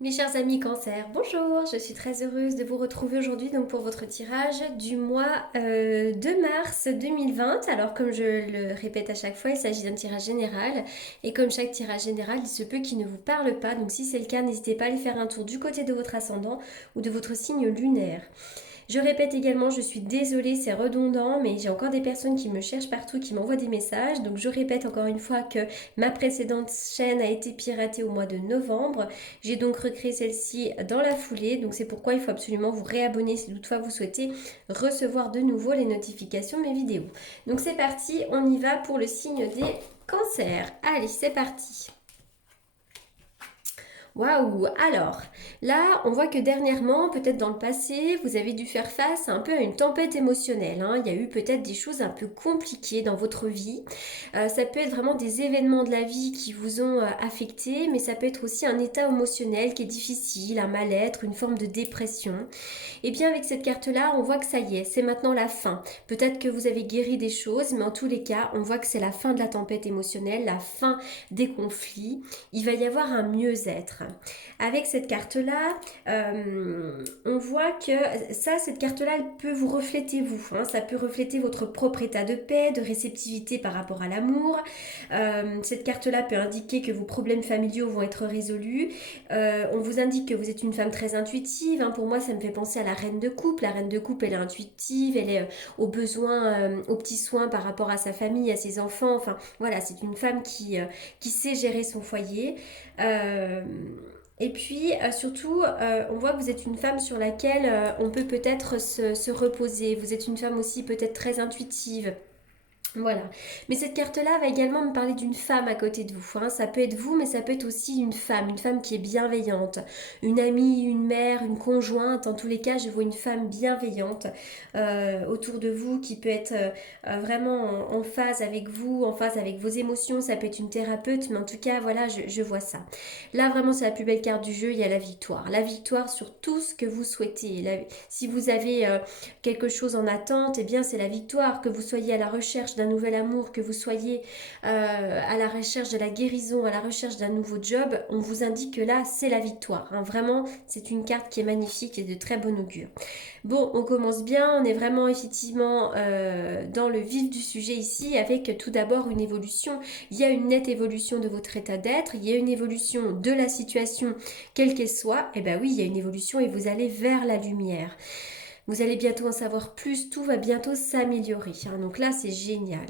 Mes chers amis Cancer, bonjour, je suis très heureuse de vous retrouver aujourd'hui donc pour votre tirage du mois de mars 2020. Alors comme je le répète à chaque fois, il s'agit d'un tirage général et comme chaque tirage général, il se peut qu'il ne vous parle pas. Donc si c'est le cas, n'hésitez pas à aller faire un tour du côté de votre ascendant ou de votre signe lunaire. Je répète également, je suis désolée, c'est redondant, mais j'ai encore des personnes qui me cherchent partout, qui m'envoient des messages. Donc je répète encore une fois que ma précédente chaîne a été piratée au mois de novembre. J'ai donc recréé celle-ci dans la foulée. Donc c'est pourquoi il faut absolument vous réabonner si toutefois vous souhaitez recevoir de nouveau les notifications de mes vidéos. Donc c'est parti, on y va pour le signe des cancers. Allez, c'est parti. Waouh! Alors, là, on voit que dernièrement, peut-être dans le passé, vous avez dû faire face un peu à une tempête émotionnelle, hein. Il y a eu peut-être des choses un peu compliquées dans votre vie. Ça peut être vraiment des événements de la vie qui vous ont affecté, mais ça peut être aussi un état émotionnel qui est difficile, un mal-être, une forme de dépression. Et bien avec cette carte-là, on voit que ça y est, c'est maintenant la fin. Peut-être que vous avez guéri des choses, mais en tous les cas, on voit que c'est la fin de la tempête émotionnelle, la fin des conflits. Il va y avoir un mieux-être. Avec cette carte-là, on voit que ça, cette carte-là, elle peut vous refléter vous, hein. Ça peut refléter votre propre état de paix, de réceptivité par rapport à l'amour. Cette carte-là peut indiquer que vos problèmes familiaux vont être résolus. On vous indique que vous êtes une femme très intuitive, hein. Pour moi, ça me fait penser à la reine de coupe. La reine de coupe, elle est intuitive, elle est aux besoins, aux petits soins par rapport à sa famille, à ses enfants. Enfin, voilà, c'est une femme qui sait gérer son foyer. Euh, et puis surtout, on voit que vous êtes une femme sur laquelle on peut peut-être se reposer. Vous êtes une femme aussi peut-être très intuitive. Voilà. Mais cette carte-là va également me parler d'une femme à côté de vous, hein. Ça peut être vous, mais ça peut être aussi une femme qui est bienveillante, une amie, une mère, une conjointe. En tous les cas, je vois une femme bienveillante autour de vous qui peut être vraiment en phase avec vous, en phase avec vos émotions. Ça peut être une thérapeute, mais en tout cas, voilà, je vois ça. Là, vraiment, c'est la plus belle carte du jeu. Il y a la victoire. La victoire sur tout ce que vous souhaitez. Si vous avez quelque chose en attente, eh bien, c'est la victoire. Que vous soyez à la recherche d'un nouvel amour, que vous soyez à la recherche de la guérison, à la recherche d'un nouveau job, on vous indique que là, c'est la victoire, hein. Vraiment, c'est une carte qui est magnifique et de très bon augure. Bon, on commence bien, on est vraiment effectivement dans le vif du sujet ici, avec tout d'abord une évolution. Il y a une nette évolution de votre état d'être, il y a une évolution de la situation, quelle qu'elle soit. Et ben oui, il y a une évolution et vous allez vers la lumière. Vous allez bientôt en savoir plus, tout va bientôt s'améliorer, hein. Donc là, c'est génial.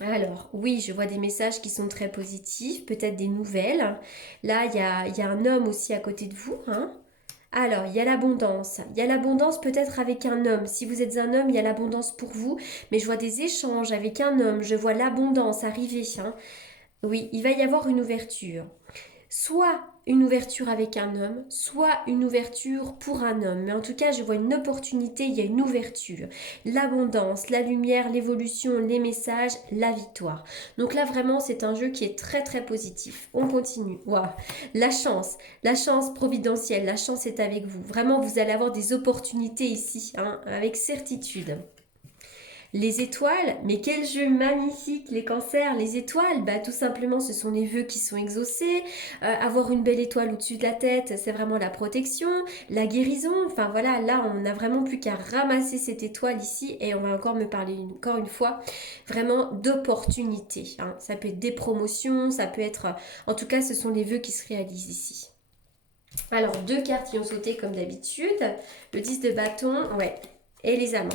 Alors, oui, je vois des messages qui sont très positifs, peut-être des nouvelles. Là, il y a un homme aussi à côté de vous, hein. Alors, il y a l'abondance. Il y a l'abondance peut-être avec un homme. Si vous êtes un homme, il y a l'abondance pour vous. Mais je vois des échanges avec un homme. Je vois l'abondance arriver, hein. Oui, il va y avoir une ouverture. Soit une ouverture avec un homme, soit une ouverture pour un homme. Mais en tout cas, je vois une opportunité, il y a une ouverture. L'abondance, la lumière, l'évolution, les messages, la victoire. Donc là, vraiment, c'est un jeu qui est très très positif. On continue. Waouh. La chance providentielle, la chance est avec vous. Vraiment, vous allez avoir des opportunités ici, hein, avec certitude. Les étoiles, mais quel jeu magnifique, les cancers, les étoiles, bah tout simplement ce sont les vœux qui sont exaucés. Avoir une belle étoile au-dessus de la tête, c'est vraiment la protection, la guérison. Enfin voilà, là on n'a vraiment plus qu'à ramasser cette étoile ici et on va encore me parler encore une fois vraiment d'opportunités, hein. Ça peut être des promotions, ça peut être, en tout cas ce sont les vœux qui se réalisent ici. Alors deux cartes qui ont sauté comme d'habitude, le 10 de bâton, ouais, et les amants.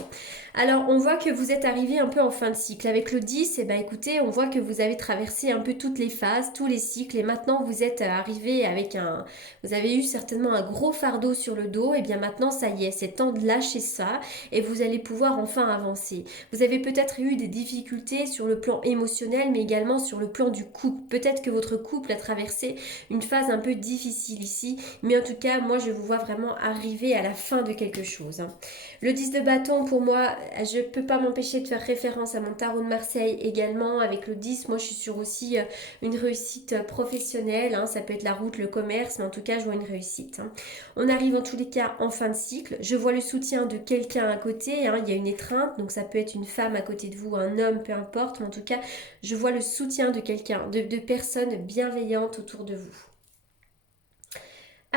Alors, on voit que vous êtes arrivé un peu en fin de cycle. Avec le 10, eh ben, écoutez, on voit que vous avez traversé un peu toutes les phases, tous les cycles, et maintenant vous êtes arrivé avec un... Vous avez eu certainement un gros fardeau sur le dos, et bien maintenant, ça y est, c'est temps de lâcher ça, et vous allez pouvoir enfin avancer. Vous avez peut-être eu des difficultés sur le plan émotionnel, mais également sur le plan du couple. Peut-être que votre couple a traversé une phase un peu difficile ici, mais en tout cas, moi, je vous vois vraiment arriver à la fin de quelque chose, hein. Le 10 de bâton, pour moi, je ne peux pas m'empêcher de faire référence à mon tarot de Marseille également. Avec le 10, moi, je suis sur aussi une réussite professionnelle, hein. Ça peut être la route, le commerce, mais en tout cas, je vois une réussite, hein. On arrive en tous les cas en fin de cycle. Je vois le soutien de quelqu'un à côté, hein. Il y a une étreinte, donc ça peut être une femme à côté de vous, un homme, peu importe. Mais en tout cas, je vois le soutien de quelqu'un, de personnes bienveillantes autour de vous.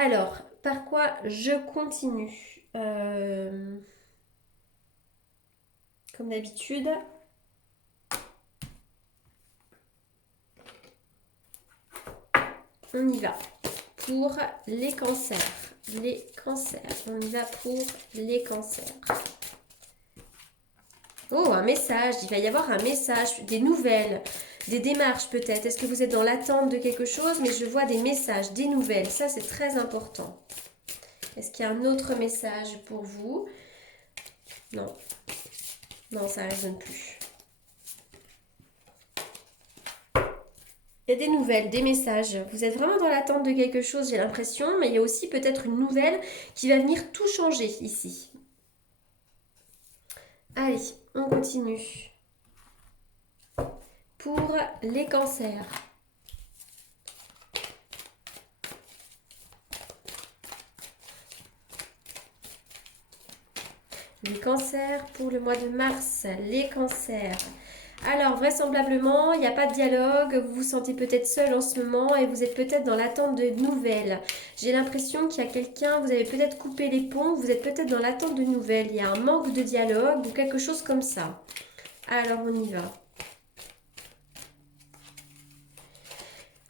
Alors, par quoi je continue? Comme d'habitude, on y va pour les cancers. Les cancers, on y va pour les cancers. Oh, un message, il va y avoir un message, des nouvelles, des démarches peut-être. Est-ce que vous êtes dans l'attente de quelque chose? Mais je vois des messages, des nouvelles, ça c'est très important. Est-ce qu'il y a un autre message pour vous? Non, non, ça ne résonne plus. Il y a des nouvelles, des messages. Vous êtes vraiment dans l'attente de quelque chose, j'ai l'impression, mais il y a aussi peut-être une nouvelle qui va venir tout changer ici. Allez, on continue. Pour les cancers. Les cancers pour le mois de mars. Les cancers. Alors, vraisemblablement, il n'y a pas de dialogue, vous vous sentez peut-être seul en ce moment et vous êtes peut-être dans l'attente de nouvelles. J'ai l'impression qu'il y a quelqu'un, vous avez peut-être coupé les ponts, vous êtes peut-être dans l'attente de nouvelles. Il y a un manque de dialogue ou quelque chose comme ça. Alors, on y va.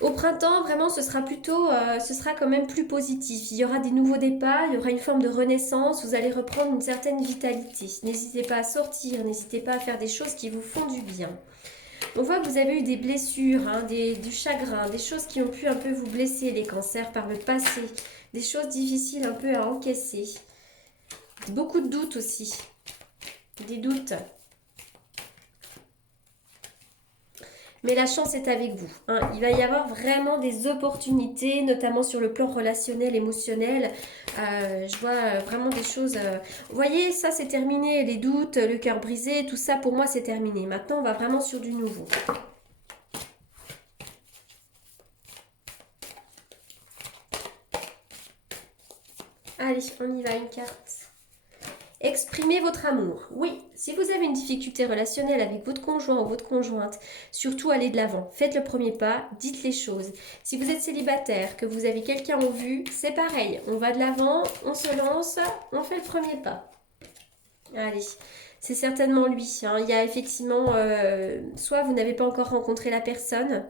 Au printemps, vraiment, ce sera plutôt, ce sera quand même plus positif. Il y aura des nouveaux départs, il y aura une forme de renaissance, vous allez reprendre une certaine vitalité. N'hésitez pas à sortir, n'hésitez pas à faire des choses qui vous font du bien. On voit que vous avez eu des blessures, hein, du chagrin, des choses qui ont pu un peu vous blesser, les cancers, par le passé. Des choses difficiles un peu à encaisser. Beaucoup de doutes aussi. Des doutes. Mais la chance est avec vous. Hein. Il va y avoir vraiment des opportunités, notamment sur le plan relationnel, émotionnel. Je vois vraiment des choses... Vous voyez, ça c'est terminé. Les doutes, le cœur brisé, tout ça pour moi c'est terminé. Maintenant on va vraiment sur du nouveau. Allez, on y va, une carte. Exprimez votre amour. Oui, si vous avez une difficulté relationnelle avec votre conjoint ou votre conjointe, surtout allez de l'avant. Faites le premier pas, dites les choses. Si vous êtes célibataire, que vous avez quelqu'un en vue, c'est pareil. On va de l'avant, on se lance, on fait le premier pas. Allez, c'est certainement lui. Hein. Il y a effectivement, soit vous n'avez pas encore rencontré la personne,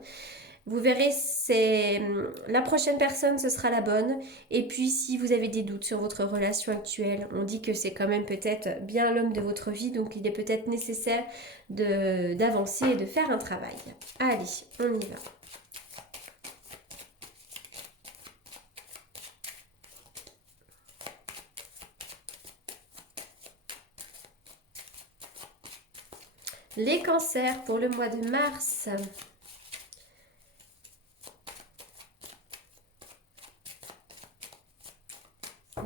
vous verrez, c'est la prochaine personne, ce sera la bonne. Et puis, si vous avez des doutes sur votre relation actuelle, on dit que c'est quand même peut-être bien l'homme de votre vie, donc il est peut-être nécessaire d'avancer et de faire un travail. Allez, on y va. Les cancers pour le mois de mars.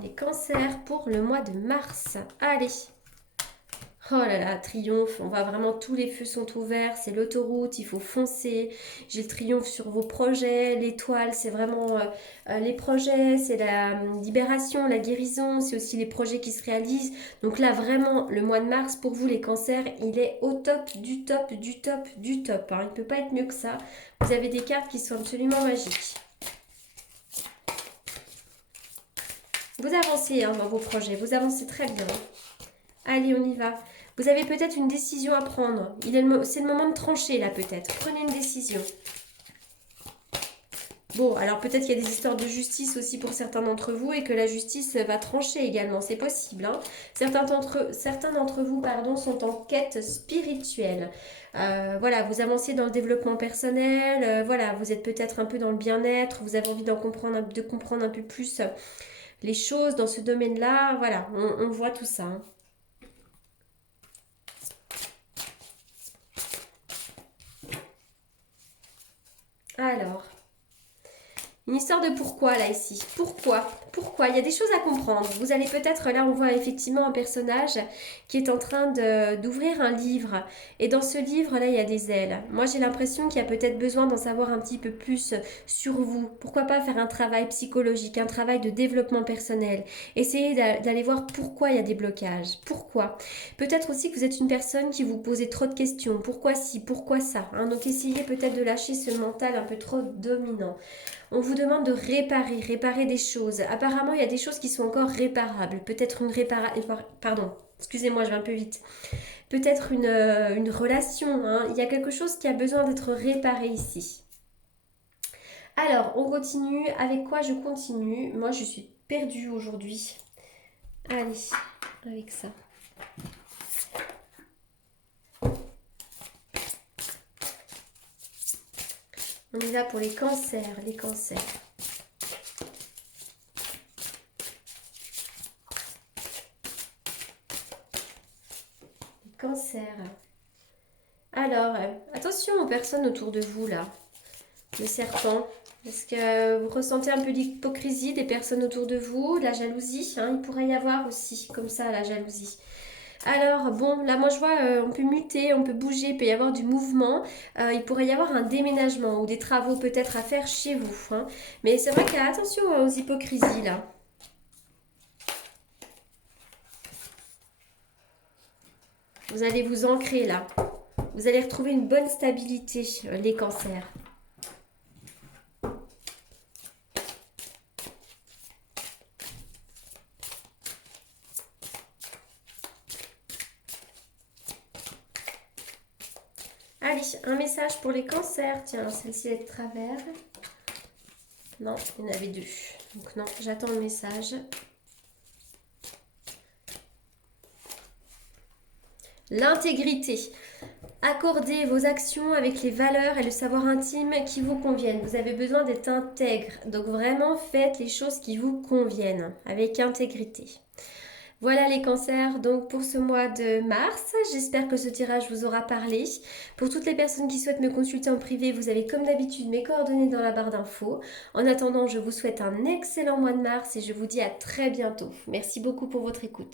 Les cancers pour le mois de mars. Allez. Oh là là, triomphe, on voit vraiment tous les feux sont ouverts, c'est l'autoroute, il faut foncer. J'ai le triomphe sur vos projets, l'étoile, c'est vraiment les projets, c'est la libération, la guérison, c'est aussi les projets qui se réalisent. Donc là, vraiment, le mois de mars, pour vous les cancers, il est au top du top du top du top. Hein. Il ne peut pas être mieux que ça. Vous avez des cartes qui sont absolument magiques. Vous avancez hein, dans vos projets, vous avancez très bien. Allez, on y va. Vous avez peut-être une décision à prendre. C'est le moment de trancher là peut-être. Prenez une décision. Bon, alors peut-être qu'il y a des histoires de justice aussi pour certains d'entre vous et que la justice va trancher également. C'est possible. Hein. Certains d'entre vous pardon, sont en quête spirituelle. Voilà, vous avancez dans le développement personnel. Voilà, vous êtes peut-être un peu dans le bien-être. Vous avez envie de comprendre un peu plus les choses dans ce domaine-là. Voilà, on voit tout ça. Hein. Alors, une histoire de pourquoi là ici. Pourquoi? Pourquoi? Il y a des choses à comprendre. Vous allez peut-être, là on voit effectivement un personnage qui est en train d'ouvrir un livre. Et dans ce livre là il y a des ailes. Moi j'ai l'impression qu'il y a peut-être besoin d'en savoir un petit peu plus sur vous. Pourquoi pas faire un travail psychologique, un travail de développement personnel. Essayez d'aller voir pourquoi il y a des blocages. Pourquoi? Peut-être aussi que vous êtes une personne qui vous posez trop de questions. Pourquoi ci? Pourquoi ça? Hein. Donc essayez peut-être de lâcher ce mental un peu trop dominant. On vous demande de réparer des choses. Apparemment, il y a des choses qui sont encore réparables. Peut-être une pardon, excusez-moi, je vais un peu vite. Peut-être une relation, hein. Il y a quelque chose qui a besoin d'être réparé ici. Alors, on continue. Avec quoi je continue? Moi, je suis perdue aujourd'hui. Allez, avec ça. On y va pour les cancers, les cancers. Les cancers. Alors, attention aux personnes autour de vous, là. Le serpent. Est-ce que vous ressentez un peu d'hypocrisie des personnes autour de vous? La jalousie, hein, il pourrait y avoir aussi, comme ça, la jalousie. Alors, bon, là, moi, je vois, on peut muter, on peut bouger, il peut y avoir du mouvement. Il pourrait y avoir un déménagement ou des travaux peut-être à faire chez vous, hein. Mais c'est vrai qu'il y a attention aux hypocrisies, là. Vous allez vous ancrer, là. Vous allez retrouver une bonne stabilité, les cancers. Allez, un message pour les cancers. Tiens, celle-ci est de travers. Non, il y en avait deux. Donc non, j'attends le message. L'intégrité. Accordez vos actions avec les valeurs et le savoir intime qui vous conviennent. Vous avez besoin d'être intègre. Donc vraiment, faites les choses qui vous conviennent avec intégrité. Voilà les cancers donc pour ce mois de mars. J'espère que ce tirage vous aura parlé. Pour toutes les personnes qui souhaitent me consulter en privé, vous avez comme d'habitude mes coordonnées dans la barre d'infos. En attendant, je vous souhaite un excellent mois de mars et je vous dis à très bientôt. Merci beaucoup pour votre écoute.